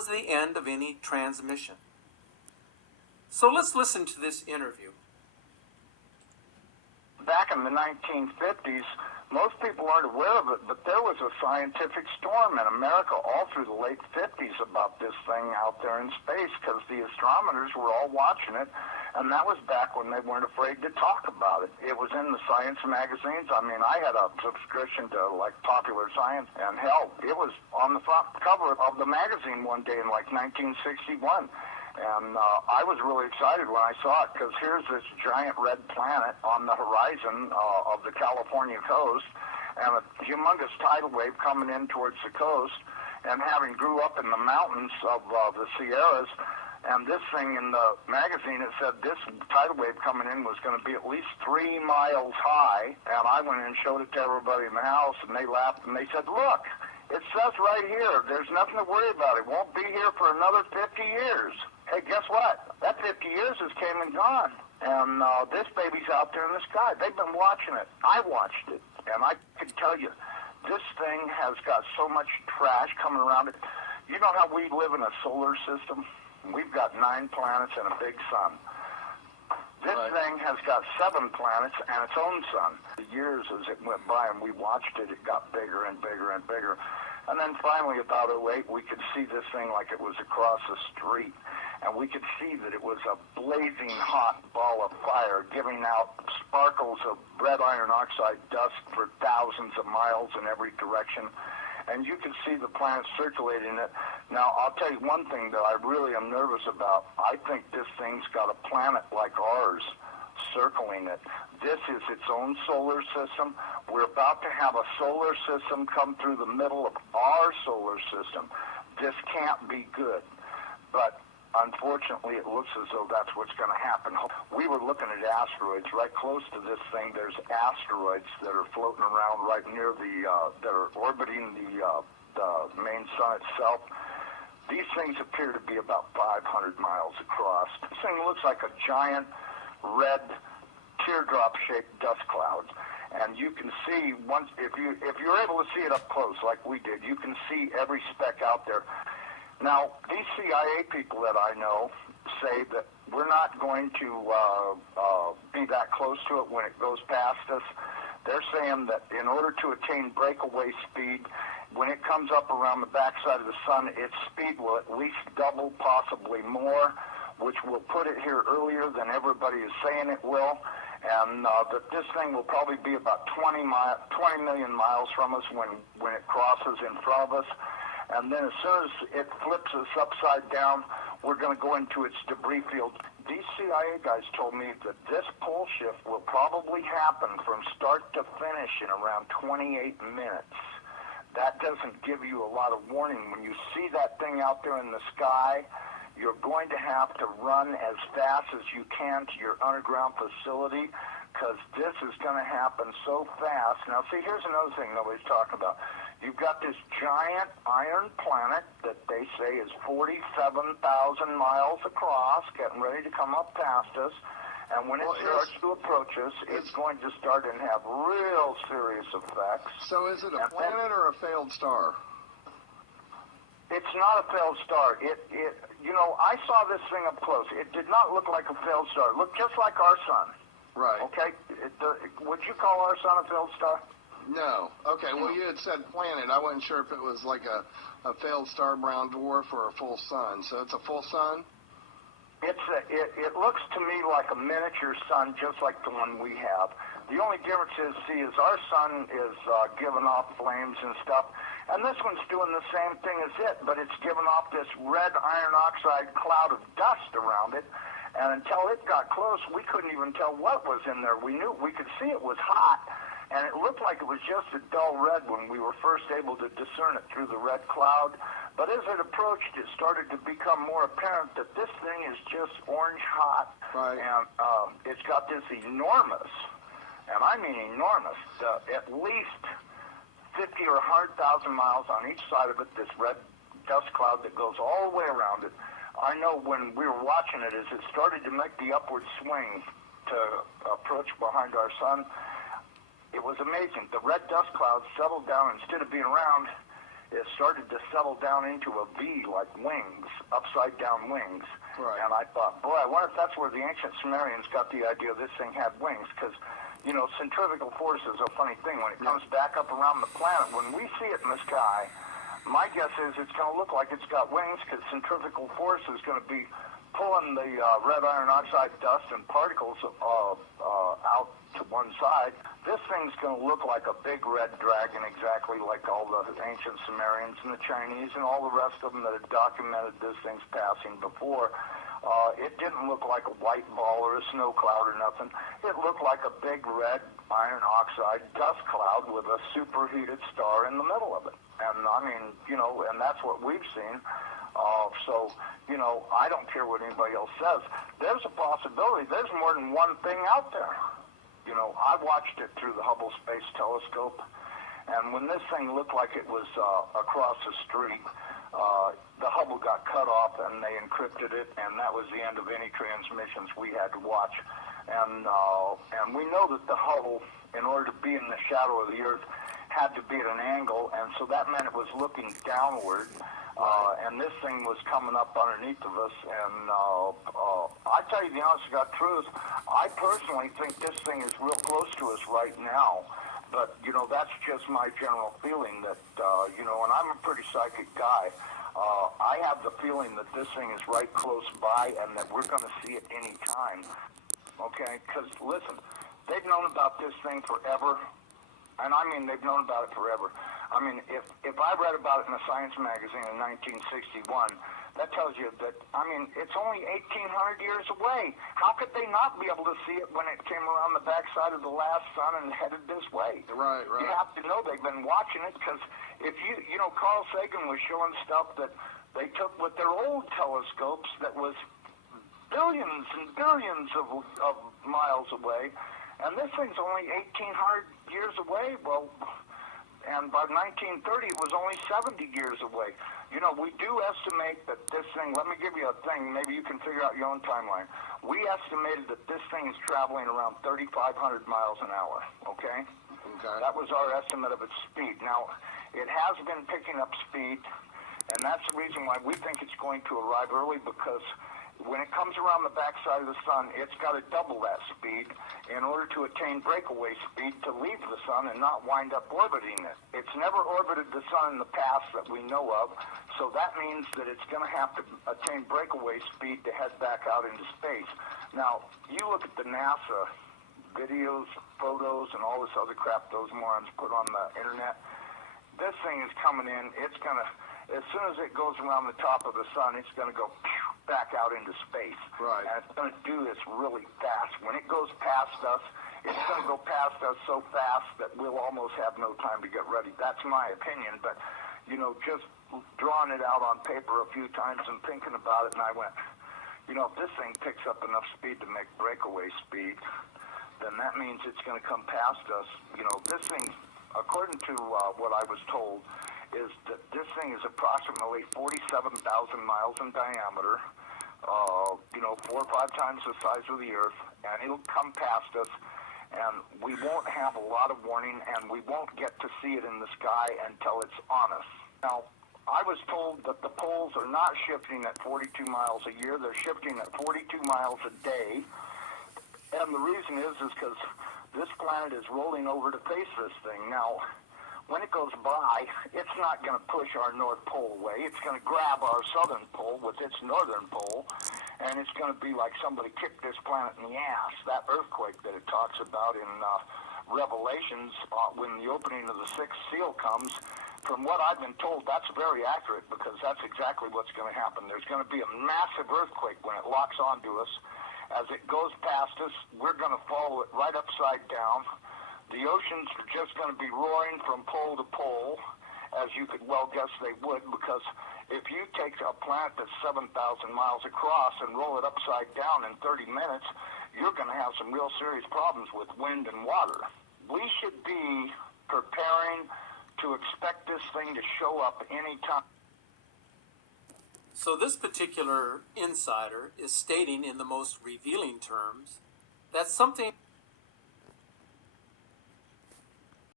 was the end of any transmission. So let's listen to this interview. Back in the 1950s, most people aren't aware of it, but there was a scientific storm in America all through the late 50s about this thing out there in space because the astronomers were all watching it, and that was back when they weren't afraid to talk about it. It was in the science magazines. I mean, I had a subscription to, like, Popular Science, and hell, it was on the front cover of the magazine one day in, like, 1961. And I was really excited when I saw it because here's this giant red planet on the horizon of the California coast and a humongous tidal wave coming in towards the coast. And having grew up in the mountains of the Sierras, and this thing in the magazine, it said this tidal wave coming in was going to be at least 3 miles high. And I went in and showed it to everybody in the house, and they laughed and they said, look, it says right here, there's nothing to worry about. It won't be here for another 50 years. Hey, guess what? That 50 years has came and gone. And this baby's out there in the sky. They've been watching it. I watched it. And I can tell you, this thing has got so much trash coming around it. You know how we live in a solar system? We've got 9 planets and a big sun. This thing has got 7 planets and its own sun. The years as it went by and we watched it, it got bigger and bigger and bigger. And then finally, about 2008, we could see this thing like it was across the street. And we could see that it was a blazing hot ball of fire giving out sparkles of red iron oxide dust for thousands of miles in every direction. And you can see the planet circulating it. Now, I'll tell you one thing that I really am nervous about. I think this thing's got a planet like ours circling it. This is its own solar system. We're about to have a solar system come through the middle of our solar system. This can't be good. But unfortunately, it looks as though that's what's going to happen. We were looking at asteroids right close to this thing. There's asteroids that are floating around right near that are orbiting the main sun itself. These things appear to be about 500 miles across. This thing looks like a giant red teardrop-shaped dust cloud. And you can see, if you're able to see it up close like we did, you can see every speck out there. Now, these CIA people that I know say that we're not going to be that close to it when it goes past us. They're saying that in order to attain breakaway speed, when it comes up around the backside of the sun, its speed will at least double, possibly more, which will put it here earlier than everybody is saying it will. And that this thing will probably be about 20 million miles from us when it crosses in front of us. And then as soon as it flips us upside down, we're going to go into its debris field. These CIA guys told me that this pole shift will probably happen from start to finish in around 28 minutes. That doesn't give you a lot of warning. When you see that thing out there in the sky, you're going to have to run as fast as you can to your underground facility because this is going to happen so fast. Now, see, here's another thing nobody's talking about. You've got this giant iron planet that they say is 47,000 miles across, getting ready to come up past us. And when it starts to approach us, it's going to start and have real serious effects. So is it a planet or a failed star? It's not a failed star. You know, I saw this thing up close. It did not look like a failed star. It looked just like our sun. Right. Okay? Would you call our sun a failed star? No. Okay, well, you had said planet. I wasn't sure if it was like a failed star brown dwarf or a full sun. So it's a full sun? It looks to me like a miniature sun, just like the one we have. The only difference is our sun is giving off flames and stuff, and this one's doing the same thing as it, but it's giving off this red iron oxide cloud of dust around it, and until it got close, we couldn't even tell what was in there. We could see it was hot, and it looked like it was just a dull red when we were first able to discern it through the red cloud. But as it approached, it started to become more apparent that this thing is just orange hot. Right. And it's got this enormous, and I mean enormous, at least 50 or 100,000 miles on each side of it, this red dust cloud that goes all the way around it. I know when we were watching it, as it started to make the upward swing to approach behind our sun, it was amazing. The red dust cloud settled down. Instead of being around, it started to settle down into a V like wings, upside down wings. Right. And I thought, boy, I wonder if that's where the ancient Sumerians got the idea this thing had wings, because, you know, centrifugal force is a funny thing. When it comes back up around the planet, when we see it in the sky, my guess is it's going to look like it's got wings, because centrifugal force is going to be pulling the red iron oxide dust and particles out to one side. This thing's going to look like a big red dragon, exactly like all the ancient Sumerians and the Chinese and all the rest of them that had documented this thing's passing before. It didn't look like a white ball or a snow cloud or nothing. It looked like a big red iron oxide dust cloud with a superheated star in the middle of it. And I mean, you know, and that's what we've seen. So, you know, I don't care what anybody else says. There's a possibility there's more than one thing out there. You know, I watched it through the Hubble Space Telescope, and when this thing looked like it was across the street, the Hubble got cut off and they encrypted it, and that was the end of any transmissions we had to watch. And we know that the Hubble, in order to be in the shadow of the Earth, had to be at an angle, and so that meant it was looking downward. And this thing was coming up underneath of us, and I tell you the honest to God truth, I personally think this thing is real close to us right now, but, you know, that's just my general feeling that, you know, and I'm a pretty psychic guy. I have the feeling that this thing is right close by and that we're going to see it any time, okay? Because, listen, they've known about this thing forever, and I mean they've known about it forever. I mean, if I read about it in a science magazine in 1961, that tells you that, I mean, it's only 1,800 years away. How could they not be able to see it when it came around the backside of the last sun and headed this way? Right. You have to know they've been watching it, because if you know, Carl Sagan was showing stuff that they took with their old telescopes that was billions and billions of miles away, and this thing's only 1,800 years away. Well, and by 1930, it was only 70 years away. You know, we do estimate that this thing, let me give you a thing, maybe you can figure out your own timeline. We estimated that this thing is traveling around 3,500 miles an hour, okay? That was our estimate of its speed. Now, it has been picking up speed, and that's the reason why we think it's going to arrive early, because when it comes around the backside of the sun, it's got to double that speed in order to attain breakaway speed to leave the sun and not wind up orbiting it. It's never orbited the sun in the past that we know of, so that means that it's going to have to attain breakaway speed to head back out into space. Now, you look at the NASA videos, photos, and all this other crap those morons put on the internet. This thing is coming in. It's going to, as soon as it goes around the top of the sun, it's going to go back out into space. Right. And it's going to do this really fast. When it goes past us, it's going to go past us so fast that we'll almost have no time to get ready. That's my opinion, but, you know, just drawing it out on paper a few times and thinking about it, and I went, you know, if this thing picks up enough speed to make breakaway speed, then that means it's going to come past us. You know, this thing, according to what I was told, is that this thing is approximately 47,000 miles in diameter, you know, 4 or 5 times the size of the Earth, and it'll come past us, and we won't have a lot of warning, and we won't get to see it in the sky until it's on us. Now, I was told that the poles are not shifting at 42 miles a year, they're shifting at 42 miles a day, and the reason is because this planet is rolling over to face this thing. Now, when it goes by, it's not going to push our North Pole away. It's going to grab our southern pole with its northern pole, and it's going to be like somebody kicked this planet in the ass. That earthquake that it talks about in Revelations, when the opening of the sixth seal comes, from what I've been told, that's very accurate, because that's exactly what's going to happen. There's going to be a massive earthquake when it locks onto us. As it goes past us, we're going to follow it right upside down. The oceans are just going to be roaring from pole to pole, as you could well guess they would, because if you take a planet that's 7,000 miles across and roll it upside down in 30 minutes, you're going to have some real serious problems with wind and water. We should be preparing to expect this thing to show up any time. So this particular insider is stating in the most revealing terms that something